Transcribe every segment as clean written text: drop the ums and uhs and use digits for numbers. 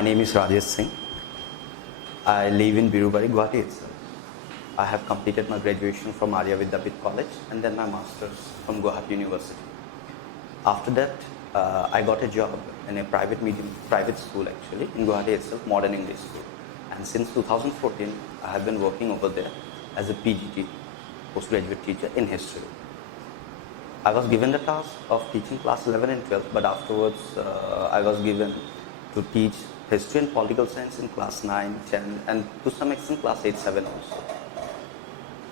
My name is Rajesh Singh. I live in Birubari, Guwahati itself. I have completed my graduation from Arya Vidyapith College and then my master's from Guwahati University. After that, I got a job in a private school actually in Guwahati itself, modern English school. And since 2014, I have been working over there as a PGT, postgraduate teacher in history. I was given the task of teaching class 11 and 12, but afterwards I was given to teach history and political science in class 9, 10 and to some extent class 8, 7 also.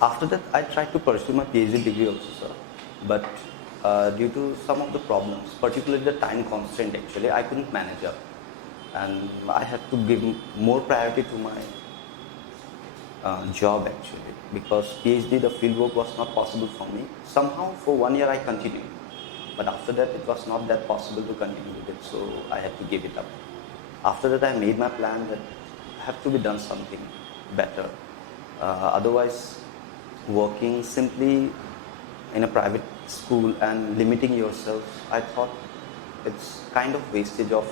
After that I tried to pursue my PhD degree also, sir. But due to some of the problems, particularly the time constraint actually, I couldn't manage up. And I had to give more priority to my job actually, because PhD, the fieldwork was not possible for me. Somehow for 1 year I continued. But after that it was not that possible to continue with it, so I had to give it up. After that I made my plan that have to be done something better. Otherwise working simply in a private school and limiting yourself, I thought it's kind of wastage of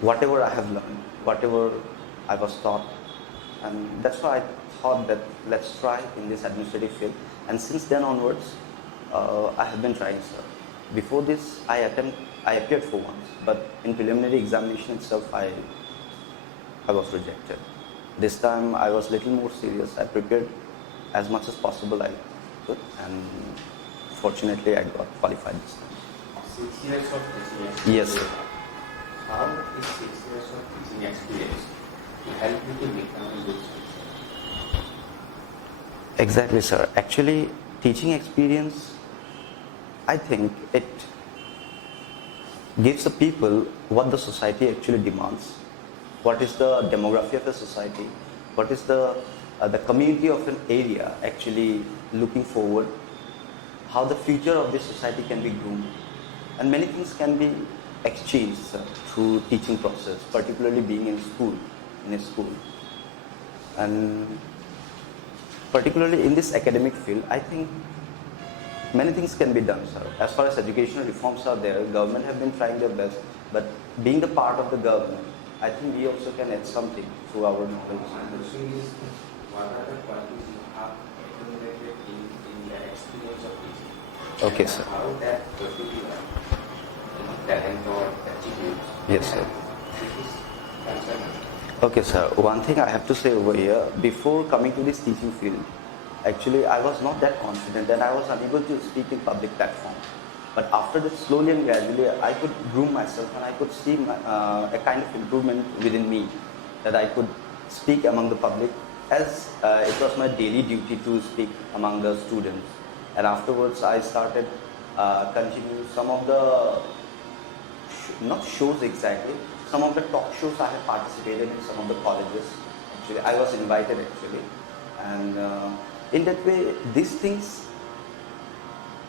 whatever I have learned, whatever I was taught. And that's why I thought that let's try in this administrative field. And since then onwards, I have been trying, sir. Before this, I appeared for once, but in preliminary examination itself, I was rejected. This time, I was little more serious. I prepared as much as possible I could, and fortunately, I got qualified this time. 6 years of teaching experience. Yes, sir. How is 6 years of teaching experience to help you to become a good teacher? Exactly, sir. Actually, teaching experience, I think it gives the people what the society actually demands. What is the demography of a society? What is the community of an area actually looking forward? How the future of this society can be groomed? And many things can be exchanged through teaching process, particularly being in a school. And particularly in this academic field, I think many things can be done, sir. As far as educational reforms are there, government have been trying their best, but being the part of the government, I think we also can add something through our knowledge. And the thing is, what are the qualities you have accumulated in the experience of teaching? Okay, sir. How that particular talent or attributes? Yes, sir. This is concerned. Okay, sir. One thing I have to say over here, before coming to this teaching field, actually I was not that confident and I was unable to speak in public platform. But after that, slowly and gradually, I could groom myself and I could see a kind of improvement within me, that I could speak among the public as it was my daily duty to speak among the students. And afterwards, I started continuing some of the, not shows exactly, some of the talk shows I have participated in some of the colleges. Actually, I was invited actually. And in that way, these things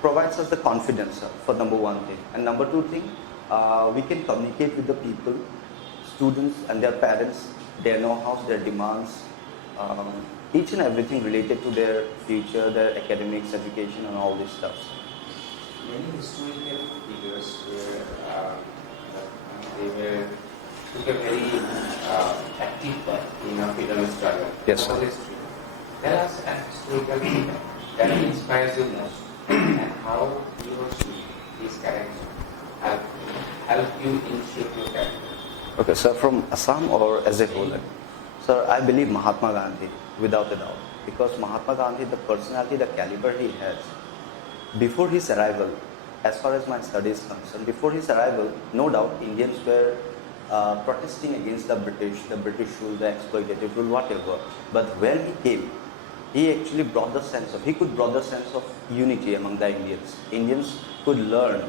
provides us the confidence for number one thing. And number two thing, we can communicate with the people, students and their parents, their know-hows, their demands, each and everything related to their future, their academics, education and all this stuff. Many historical figures were, they took a very active part in our freedom struggle. Yes, sir. History. Tell us an historical figure that inspires you most, and how he or she, his character, help you in shape your character. Okay, sir, from Assam or as a whole? Sir, I believe Mahatma Gandhi, without a doubt. Because Mahatma Gandhi, the personality, the caliber he has, before his arrival, as far as my study is concerned, before his arrival, no doubt Indians were protesting against the British rule, the exploitative rule, whatever. But when he came, he actually brought the sense of, he could brought the sense of unity among the Indians. Indians could learn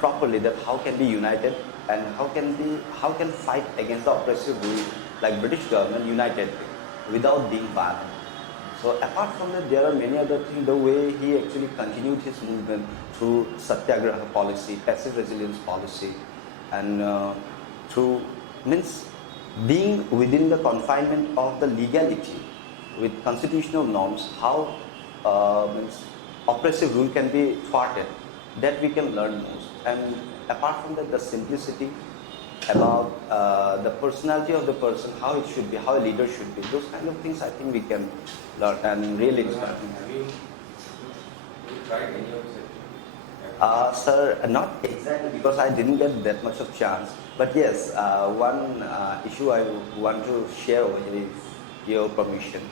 properly that how can be united and how can fight against the oppressive rule like British government united without being violent. So apart from that, there are many other things, the way he actually continued his movement through satyagraha policy, passive resilience policy, and through means being within the confinement of the legality with constitutional norms, how means oppressive rule can be thwarted, that we can learn most. And apart from that, the simplicity about the personality of the person, how it should be, how a leader should be. Those kind of things I think we can learn and really inspire. Have you tried any of this? Sir, not exactly because I didn't get that much of chance. But yes, one issue I want to share over here, if your permission.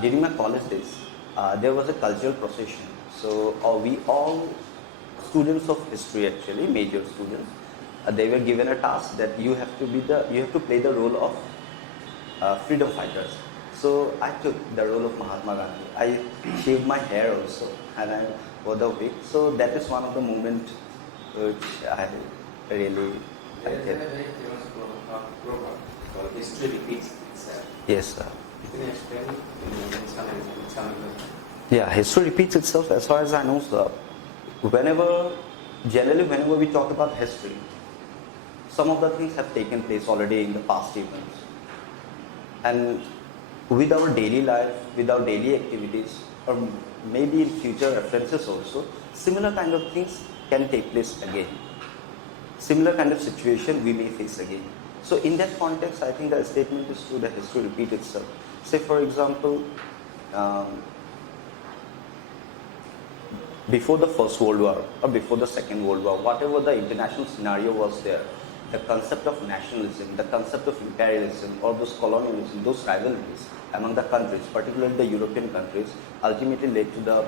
During my college days, there was a cultural procession. So we all students of history, actually major students, they were given a task that you have to play the role of freedom fighters. So I took the role of Mahatma Gandhi. I shaved my hair also, and I wore the wig. So that is one of the moments which I really There liked is a it. very famous proverb called history repeats itself. Yes, sir. Can you explain in some examples? Yeah, history repeats itself as far as I know, sir. Generally whenever we talk about history, some of the things have taken place already in the past events. And with our daily life, with our daily activities, or maybe in future references also, similar kind of things can take place again. Similar kind of situation we may face again. So in that context, I think the statement is true that history repeats itself. Say for example, before the First World War or before the Second World War, whatever the international scenario was there, the concept of nationalism, the concept of imperialism or those colonialism, those rivalries among the countries, particularly the European countries, ultimately led to the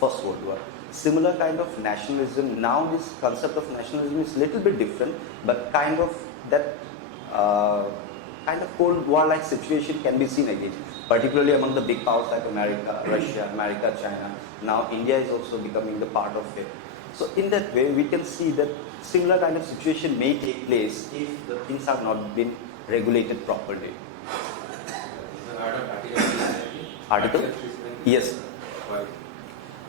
First World War. Similar kind of nationalism, now this concept of nationalism is little bit different, but kind of that kind of Cold War-like situation can be seen again, particularly among the big powers like America, Russia, China. Now India is also becoming the part of it. So in that way, we can see that similar kind of situation may take place if the things have not been regulated properly. Article? Yes.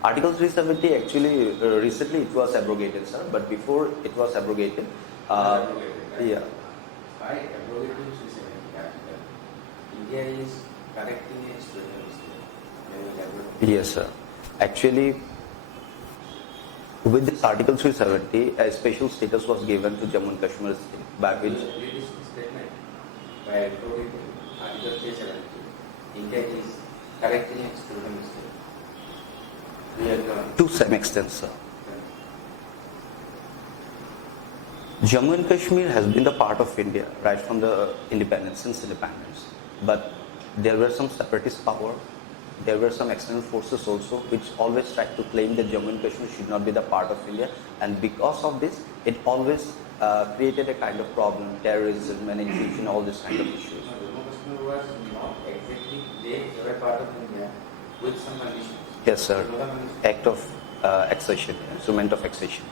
Article 370 actually recently it was abrogated, sir. But before it was abrogated, yeah. By abrogating 370 article, India is correcting a historical mistake. Yes, sir. Actually, with this Article 370, a special status was given to Jammu and Kashmir state, by which Statement by abrogating Article 370, India is correcting a historical mistake. to some extent, sir. Jammu and Kashmir has been the part of India right from the independence, since independence. But there were some separatist power, there were some external forces also which always tried to claim that Jammu and Kashmir should not be the part of India, and because of this, it always created a kind of problem, terrorism, manipulation, all this kind of issues. Jammu Kashmir was not exactly they were part of India with some conditions. Yes, sir. Act of accession, instrument of accession.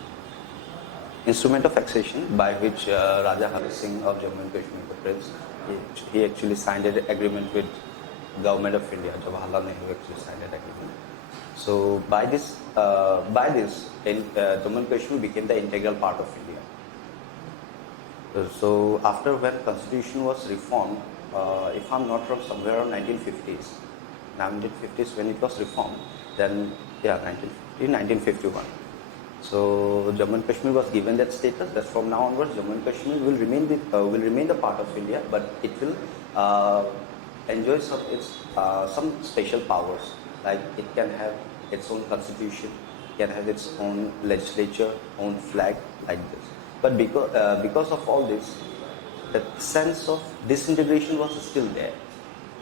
Instrument of accession by which Rajesh Singh of Jammu and Kashmir, the prince, he actually signed an agreement with government of India. Jawaharlal Nehru actually signed an agreement. So by this, Jammu and Kashmir became the integral part of India. So after when constitution was reformed, if I'm not wrong, somewhere around 1950s when it was reformed, then 1951. So Jammu and Kashmir was given that status that from now onwards Jammu and Kashmir will remain the part of India, but it will enjoy some special powers, like it can have its own constitution, can have its own legislature, own flag, like this. But because of all this, the sense of disintegration was still there.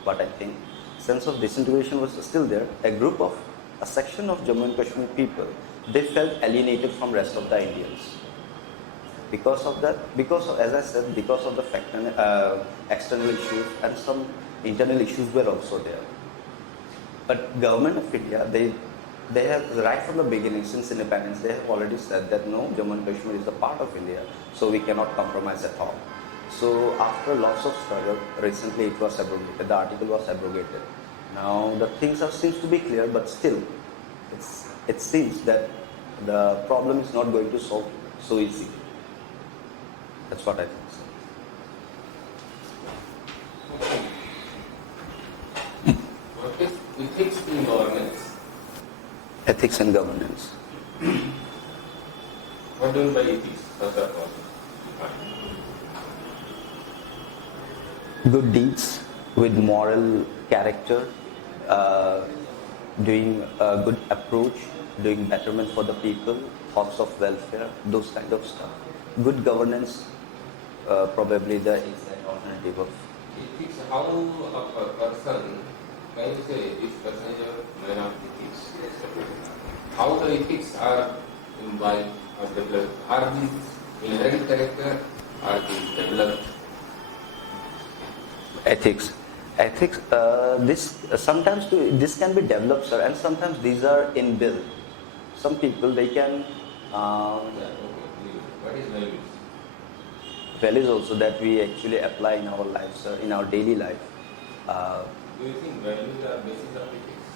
But I think sense of disintegration was still there. A section of Jammu and Kashmir people, they felt alienated from rest of the Indians. Because of that, as I said, because of the external issues and some internal issues were also there. But government of India, they have right from the beginning, since independence, they have already said that no, Jammu and Kashmir is a part of India, so we cannot compromise at all. So after lots of struggle, recently it was abrogated, the article was abrogated. Now the things seems to be clear, but still, it seems that the problem is not going to solve so easily. That's what I think. What is ethics in governance? Ethics and governance. What do you mean by ethics? First of all, good deeds with moral character, doing a good approach, doing betterment for the people, thoughts of welfare, those kind of stuff. Good governance, probably the exact alternative of. Ethics, how a person, can you say this person is a man of ethics? How the ethics are imbibed or developed? Are these inherent character? Are these developed? Ethics. This sometimes this can be developed, sir, and sometimes these are inbuilt. Some people they can. What is values? Values also that we actually apply in our lives, sir, in our daily life. Do you think values are basis of ethics?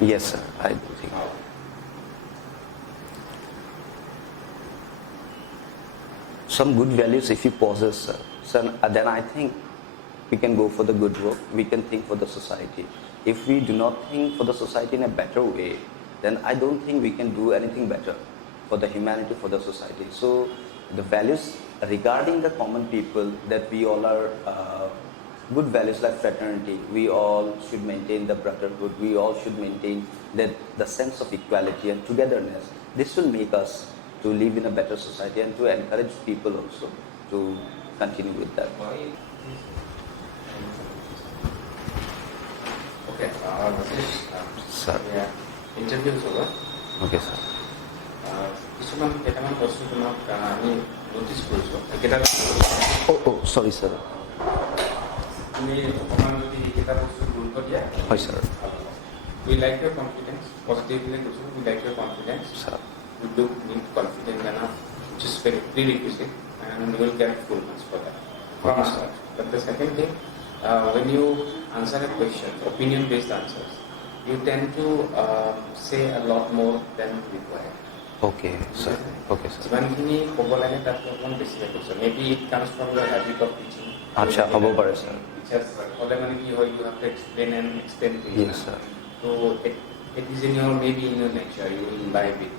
Yes, sir, I do think. How? Some good values, if you possess, sir, then I think we can go for the good work. We can think for the society. If we do not think for the society in a better way, then I don't think we can do anything better for the humanity, for the society. So the values regarding the common people, that we all are good values like fraternity. We all should maintain the brotherhood. We all should maintain the sense of equality and togetherness. This will make us to live in a better society and to encourage people also to continue with that. Why? Okay, Rajesh, Sir. yeah, interview is over. Okay, sir. কিছুমান কেইটামান বস্তু তোমাক আমি notice কৰিছোঁ এইকেইটা Oh, sorry, sir. তুমি অকণমান যদি এইকেইটা বস্তু গুৰুত্ব দিয়া Hi, sir. উই লাইক ইউৰ কনফিডেন্স পজিটিভলি কৈছোঁ উই লাইক ইউৰ confidence Sir. you do need confidence enough, which is very prerequisite, and you will get full marks for that from us. But the second thing, when you answer a question, opinion-based answers, you tend to say a lot more than required. Okay, sir. Okay, sir. যিমানখিনি ক'ব লাগে তাতকৈ অকণমান বেছিকৈ কৈছোঁ. Maybe it comes from your habit of teaching. আচ্ছা, হ'ব পাৰে, sir. Teachers ক'লে মানে কি হয়, you have to explain and explain things. Yes, sir. So it is in your, maybe in your nature, you will imbibe it.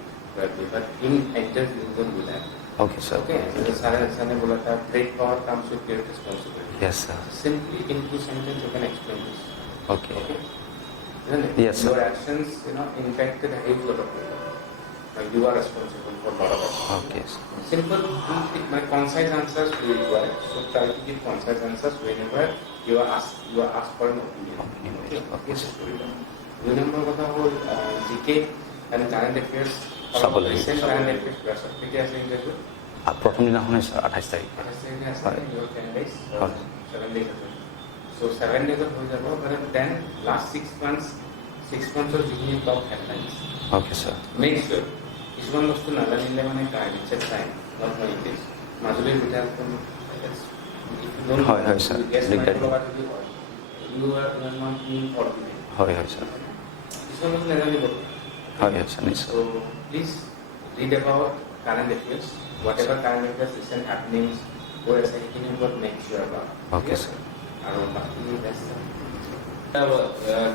But in interview, you don't do that. Okay, sir. Okay, so the Sara बोला था, great power comes with great responsibility. Yes, sir. Simply in 2 sentences you can explain this. Okay. Okay? Isn't it? Yes, sir. Your actions, impacted a huge lot of people. Like you are responsible for a lot of actions. Okay, sir. Simple, my concise answers will require. So try to give concise answers whenever you are asked for an opinion. Okay. Okay, sir. Remember what the whole GK and current affairs. চাব লাগিব। Recent current affairs class কেতিয়া আছে interview? প্ৰথম দিনাখনে sir 28 তাৰিখ। 28 তাৰিখে আছে, হয়। your 10 days, হয়। 7 days আছে। So 7 days হৈ যাব, but then last 6 months of যিখিনি top headlines. Okay, sir. Make sure কিছুমান বস্তু নাজানিলে মানে কাৰ্ডিচেট টাইম not knowing this. মাজুলীৰ বিধায়কখন হয়, হয়, sir. দিগদাৰি। you are not being ordinary. হয়, হয়, sir. কিছুমান বস্তু নাজানিব। হয়, হয়, sir, নিশ্চয়। So please read about current affairs, whatever current affairs, recent happenings, where second what make sure about. Okay, sir.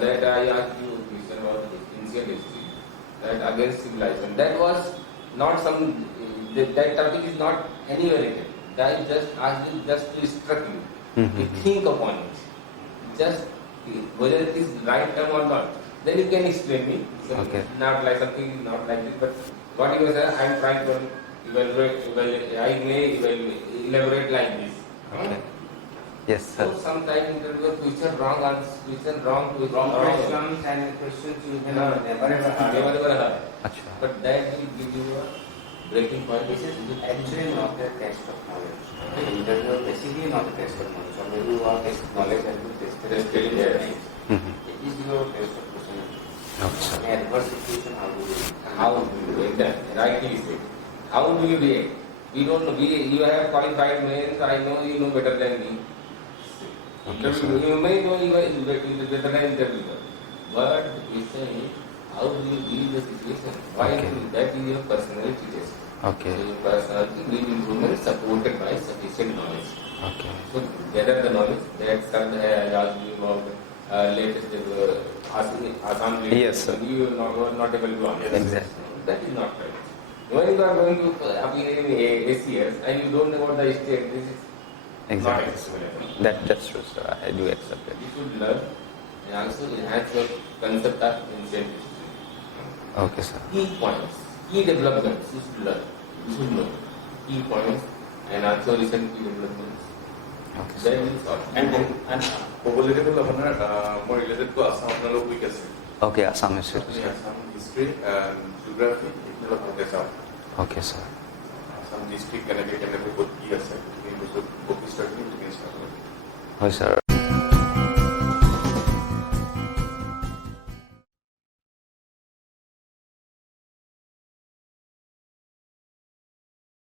That I asked you question about the ancient history, that against civilization. That was not some. That topic is not anywhere written. I just asked you just to instruct you. To think upon it. Just whether it is right term or not. Then you can explain me. So Okay. Not like something, not like this, but what you say, I am trying to evaluate. I may elaborate like this. Okay. Yes, So sir. sometimes there was question wrong questions and questions you never heard. अच्छा। But that will give you a breaking point. This is actually not a test of knowledge. The interview is basically not a test of knowledge. So maybe you are test knowledge and you tested it. It is your test of personality. Okay, sir. In adverse situation, how do you react? Rightly said. How do you react? We don't know. You have qualified men. I know you know better than me. Okay, sir. You may know you are better than interviewer. But we say, how do you deal with the situation? Why Okay. that is your personality test. Okay. So your personality need improvement supported by sufficient knowledge. Okay. So gather the knowledge. That sir has asked you about latest Assam. Yes, sir. You were not able to answer. Exactly. That is not right. When you are going to apply in ACS and you don't know about the state, this is not Exactly. acceptable. That's true, sir. I do accept it. You should learn and also enhance your concept of ancient history. Okay, sir. Key points, key developments you should learn. You should know key points and also recent key developments. Okay, sir. Then you sort. And probably more related to Assam week as Okay, Assam history. Assam history and geography. Okay, sir. Assam district can be both key as book study. Hi, sir.